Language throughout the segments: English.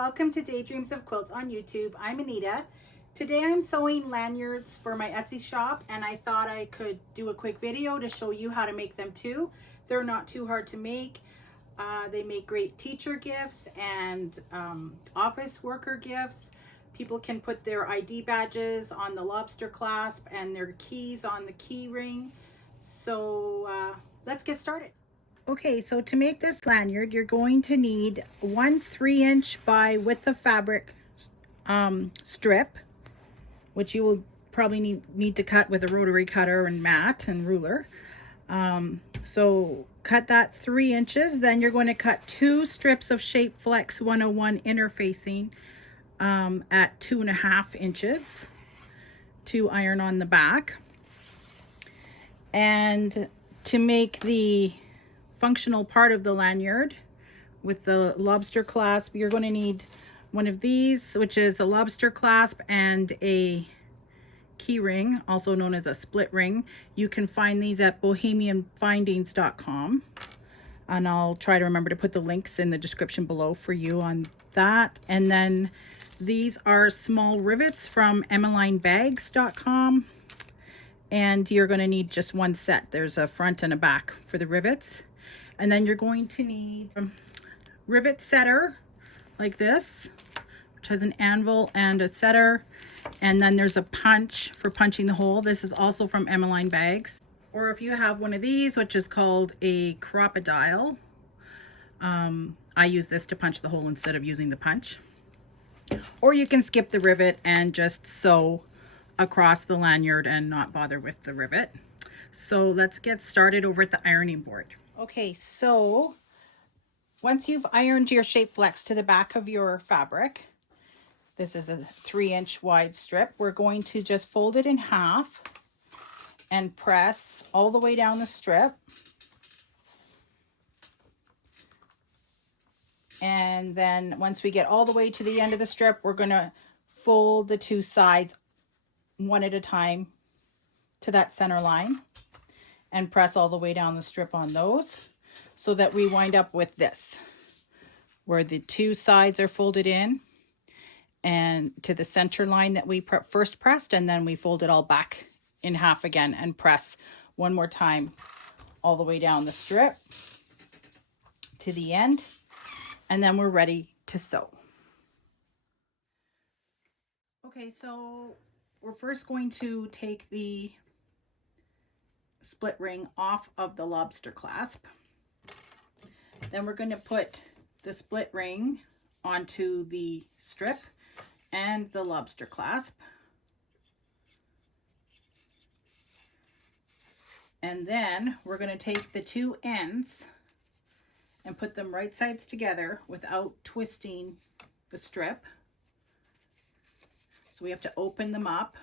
welcome to Daydreams of Quilts on YouTube. I'm Anita. Today I'm sewing lanyards for my Etsy shop, and I thought I could do a quick video to show you how to make them too. They're not too hard to make. They make great teacher gifts and office worker gifts. People can put their ID badges on the Lobster clasp and their keys on the key ring. So let's get started. Okay, so to make this lanyard, you're going to need one 3-inch by width of fabric strip, which you will probably need to cut with a rotary cutter and mat and ruler. So cut that 3 inches. Then you're going to cut 2 strips of Shape Flex 101 interfacing at 2.5 inches to iron on the back. And to make the functional part of the lanyard with the lobster clasp, you're going to need one of these, which is a lobster clasp and a key ring, also known as a split ring. You can find these at bohemianfindings.com, and I'll try to remember to put the links in the description below for you on that. And then these are small rivets from emmelinebags.com, and you're going to need just one set. There's a front and a back for the rivets. And then you're going to need a rivet setter like this, which has an anvil and a setter. And then there's a punch for punching the hole. This is also from Emmeline Bags. Or if you have one of these, which is called a crocodile, I use this to punch the hole instead of using the punch. Or you can skip the rivet and just sew across the lanyard and not bother with the rivet. So let's get started over at the ironing board. Okay, so once you've ironed your Shape Flex to the back of your fabric, this is a 3-inch wide strip, we're going to just fold it in half and press all the way down the strip. And then once we get all the way to the end of the strip, we're going to fold the 2 sides one at a time to that center line and press all the way down the strip on those, so that we wind up with this, where the 2 sides are folded in and to the center line that we first pressed, and then we fold it all back in half again and press one more time all the way down the strip to the end, and then we're ready to sew. Okay, so we're first going to take the split ring off of the lobster clasp. Then we're going to put the split ring onto the strip and the lobster clasp. And then we're going to take the 2 ends and put them right sides together without twisting the strip. So we have to open them up,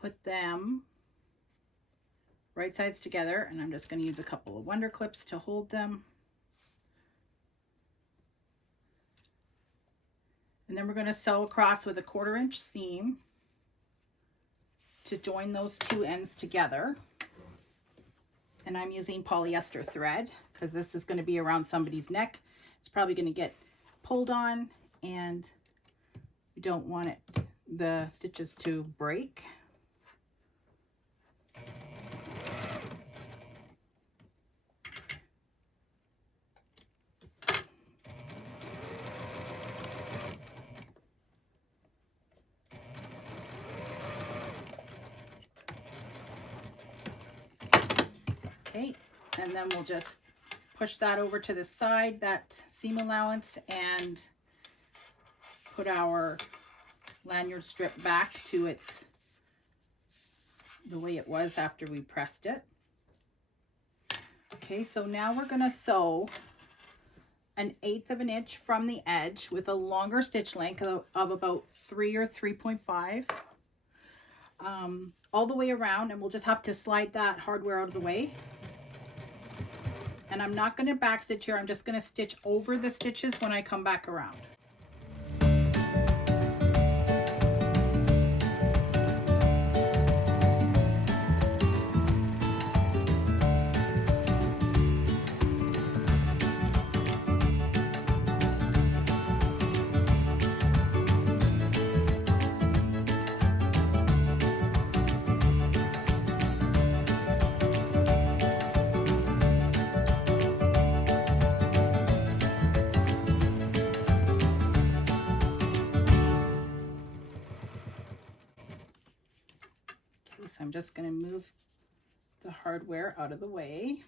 put them right sides together, and I'm just going to use a couple of wonder clips to hold them. And then we're going to sew across with a 1/4 inch seam to join those 2 ends together. And I'm using polyester thread because this is going to be around somebody's neck. It's probably going to get pulled on, and you don't want the stitches to break. Okay, and then we'll just push that over to the side, that seam allowance, and put our lanyard strip back to the way it was after we pressed it. Okay, so now we're going to sew 1/8 of an inch from the edge with a longer stitch length of about 3 or 3.5 all the way around, and we'll just have to slide that hardware out of the way. And I'm not going to back stitch here, I'm just going to stitch over the stitches when I come back around. I'm just going to move the hardware out of the way.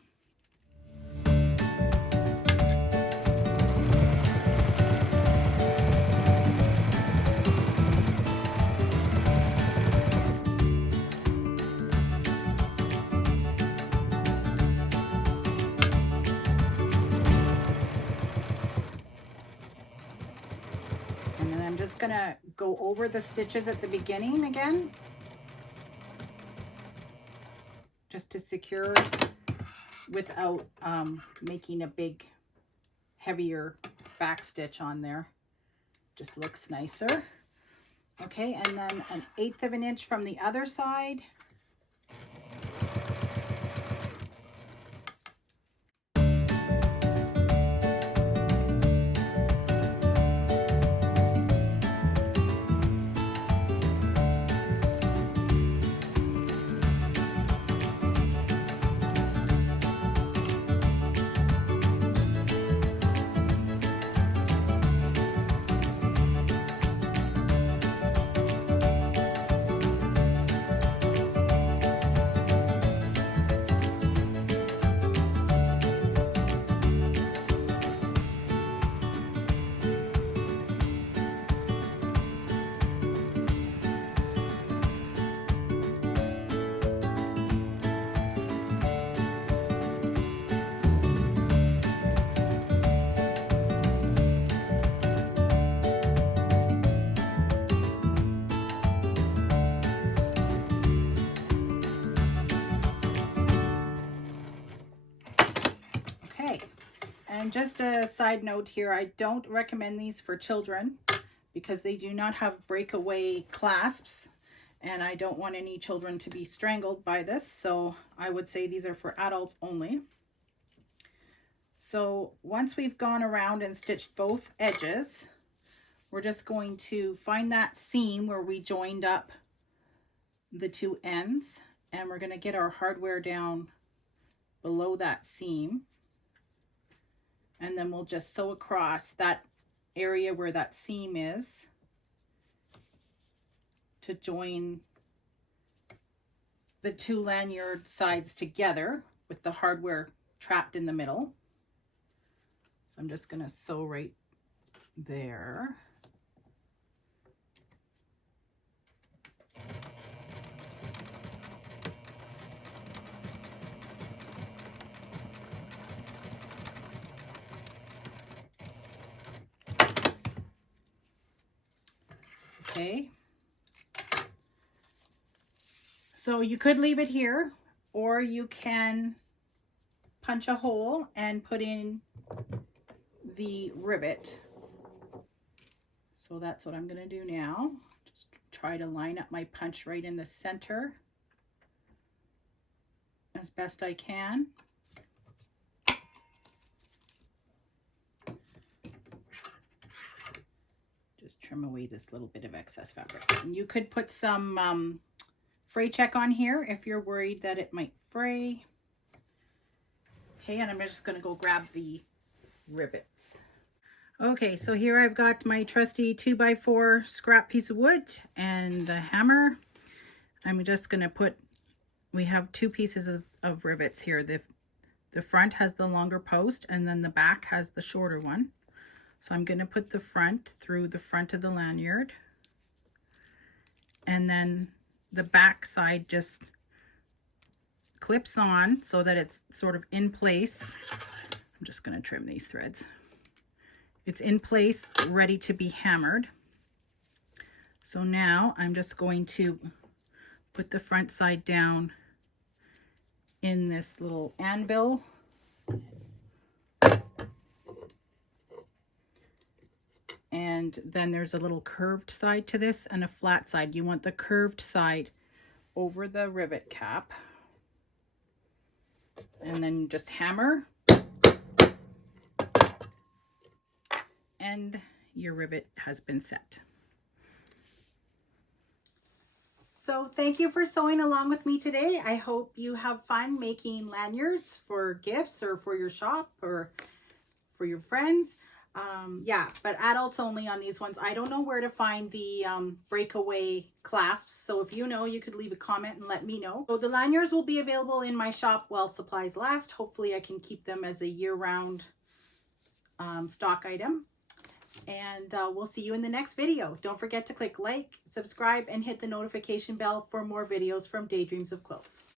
And then I'm just gonna go over the stitches at the beginning again, just to secure without making a big, heavier back stitch on there. Just looks nicer. Okay, and then 1/8 of an inch from the other side. And just a side note here, I don't recommend these for children because they do not have breakaway clasps, and I don't want any children to be strangled by this, so I would say these are for adults only. So once we've gone around and stitched both edges, we're just going to find that seam where we joined up the two ends, and we're going to get our hardware down below that seam. And then we'll just sew across that area where that seam is to join the two lanyard sides together with the hardware trapped in the middle. So I'm just going to sew right there. Okay, so you could leave it here, or you can punch a hole and put in the rivet. So that's what I'm going to do now. Just try to line up my punch right in the center as best I can. Just trim away this little bit of excess fabric. And you could put some fray check on here if you're worried that it might fray. Okay, and I'm just going to go grab the rivets. Okay, so here I've got my trusty 2x4 scrap piece of wood and a hammer. I'm just going to put, we have two pieces of rivets here. The front has the longer post and then the back has the shorter one. So I'm going to put the front through the front of the lanyard, and then the back side just clips on so that it's sort of in place. I'm just going to trim these threads. It's in place, ready to be hammered. So now I'm just going to put the front side down in this little anvil. And then there's a little curved side to this and a flat side. You want the curved side over the rivet cap. And then just hammer. And your rivet has been set. So thank you for sewing along with me today. I hope you have fun making lanyards for gifts or for your shop or for your friends. Yeah, but adults only on these ones. I don't know where to find the breakaway clasps, so if you know, you could leave a comment and let me know. So the lanyards will be available in my shop while supplies last. Hopefully I can keep them as a year-round stock item. And we'll see you in the next video. Don't forget to click like, subscribe, and hit the notification bell for more videos from Daydreams of Quilts.